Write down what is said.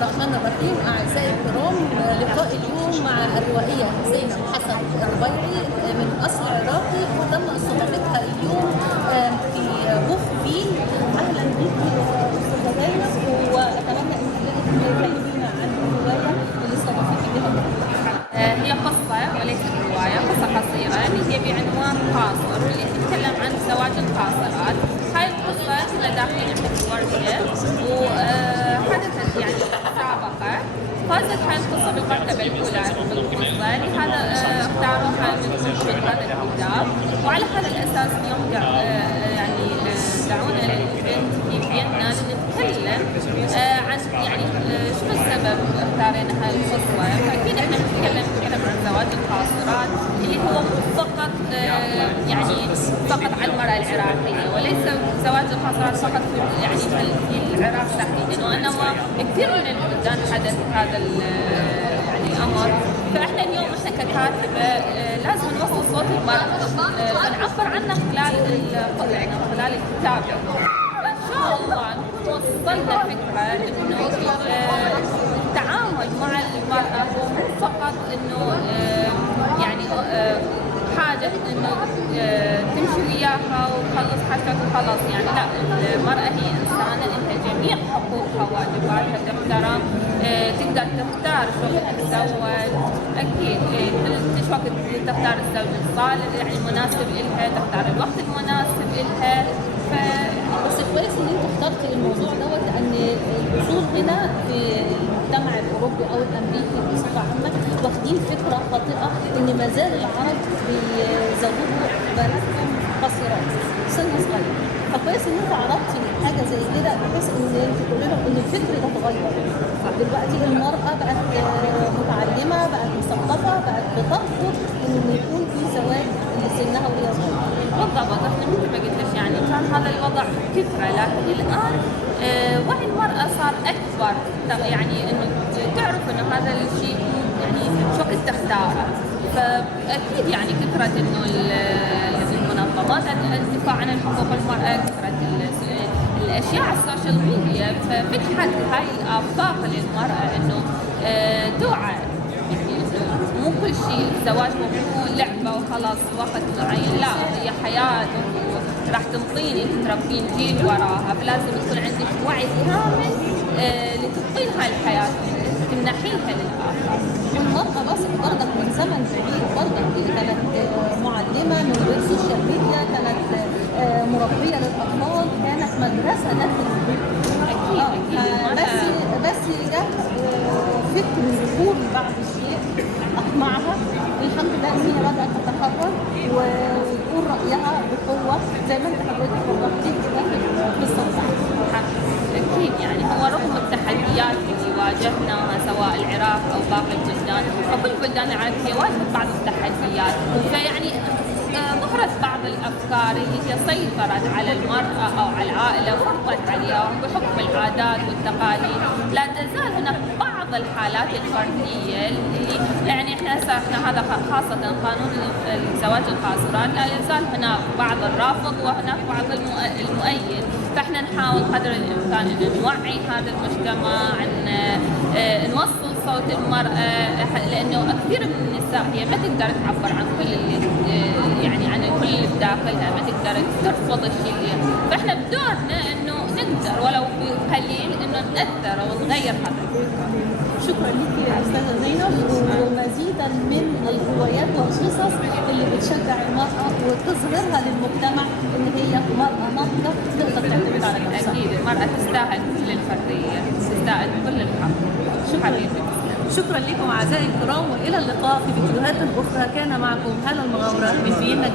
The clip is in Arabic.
الرحمن الرحيم. أعزائي الكرام، لقاء اليوم مع الروائية زينب حسن الربيعي من أصل عراقي، وتم استضافتها اليوم في بوخ بين. أهلا بك أستاذة زينب، وأتمنى أن حضرتك تكلمينا عن الرواية اللي استضافتي بها. هي قصة وليست رواية، قصة قصيرة هي بعنوان قاصر اللي تتكلم عن زواج القاصرات. هاي القصة كنا داخلين في الورشة وحدثت يعني مسابقة، فازت هاي القصة بالمرتبة الأولى بالقصة، لهذا اختاروها من منشور هذا الكتاب، وعلى هذا الأساس اليوم يعني دعونا للإيفنت في فيينا لنتكلم عن يعني شنو السبب اختارينا هاي القصة. فأكيد احنا نتكلم عن زواج القاصرات اللي هو فقط يعني فقط على المرأة العراقية، وليس زواج القاصرات فقط يعني في العراق تحديدا، وإنما كثير من البلدان حدث هذا يعني الأمر. فاحنا اليوم احنا ككاتبة لازم نوصل صوت المرأة ونعبر عنه خلال الكتابة. إن شاء الله نكون وصلنا فكرة إنه التعامل مع المرأة هو مو فقط إنه يعني حاجة إنه تمشي وياها وخلص حاجتك وخلاص، يعني لا، المرأة هي إنسانة لها جميع حقوقها وواجباتها تحترم، تقدر تختار شو وقت تتزوج، أكيد شو وقت تختار الزوج الصالح يعني المناسب إلها، تختار الوقت المناسب إلها. بس كويس ان انت اخترتي الموضوع دوت، لان الاصول هنا في المجتمع الاوروبي او الامريكي بصفه عامه واخدين فكره خاطئه ان ما زال العرب بيزوجوا بناتهم قصيرات سن صغير. فكويس ان انت عرضتي حاجه زي كده بحيث ان انت تقولي لهم ان الفكر ده اتغير. دلوقتي المراه بقت متعلمه، بقت مثقفه، بقت بترفض ان يكون في زواج لسنها وهي صغيره. بالضبط، احنا مثل ما قلت لك يعني كان هذا الوضع كثرة، لكن الان وعي المرأة صار اكبر، يعني انه تعرف انه هذا الشيء يعني شو وقت تختاره. فاكيد يعني كثرة انه المنظمات الدفاع عن حقوق المرأة، كثرة الاشياء على السوشيال ميديا، ففتحت هاي الافاق للمرأة انه توعى مو كل شيء الزواج مو لعبة وخلاص وقت معين، لا، هي حياة راح تنطيني تربين جيل وراها، فلازم يكون عندك وعي كامل لتنطين هاي الحياة، تمنحيها للآخر. والمرأة بس برضك من زمن بعيد برضك كانت معلمة من غير السوشيال ميديا، كانت مربية للأطفال، كانت مدرسة داخل البيت. بس جاء فكر الدخول بعض الشيء أقمعها، والحمد لله إن هي بدأت تتحرر وتقول رأيها بقوة زي ما أنت حضرتك وضحتي كده في القصة بتاعتك. أكيد يعني هو رغم التحديات اللي واجهناها سواء العراق أو باقي البلدان، فكل البلدان العربية واجهت بعض التحديات، فيعني ظهرت بعض الأفكار اللي هي سيطرت على المرأة أو على العائلة وفرضت عليها بحكم العادات والتقاليد. لا تزال هناك بعض الحالات الفردية اللي يعني احنا هذا خاصة قانون الزواج القاصرات، لا يزال هناك بعض الرافض وهناك بعض المؤيد، فاحنا نحاول قدر الإمكان أن نوعي هذا المجتمع، أن نوصل صوت المرأة، لأنه كثير من النساء هي ما تقدر تعبر عن كل اللي يعني عن كل اللي بداخلها، ما تقدر ترفض الشيء اللي، فاحنا بدورنا انه نقدر ولو بقليل انه نأثر ونغير هذا الفكرة. شكرا لك يا استاذه زينب، ومزيدا من الروايات والقصص اللي بتشجع المراه وتظهرها للمجتمع ان هي مراه ناضجه تقدر تعتمد على نفسها. اكيد المراه تستاهل كل الحريه، تستاهل كل الحق. شكرا لكم اعزائي الكرام، والى اللقاء في فيديوهات اخرى. كان معكم هالة المغاورة من فيينا.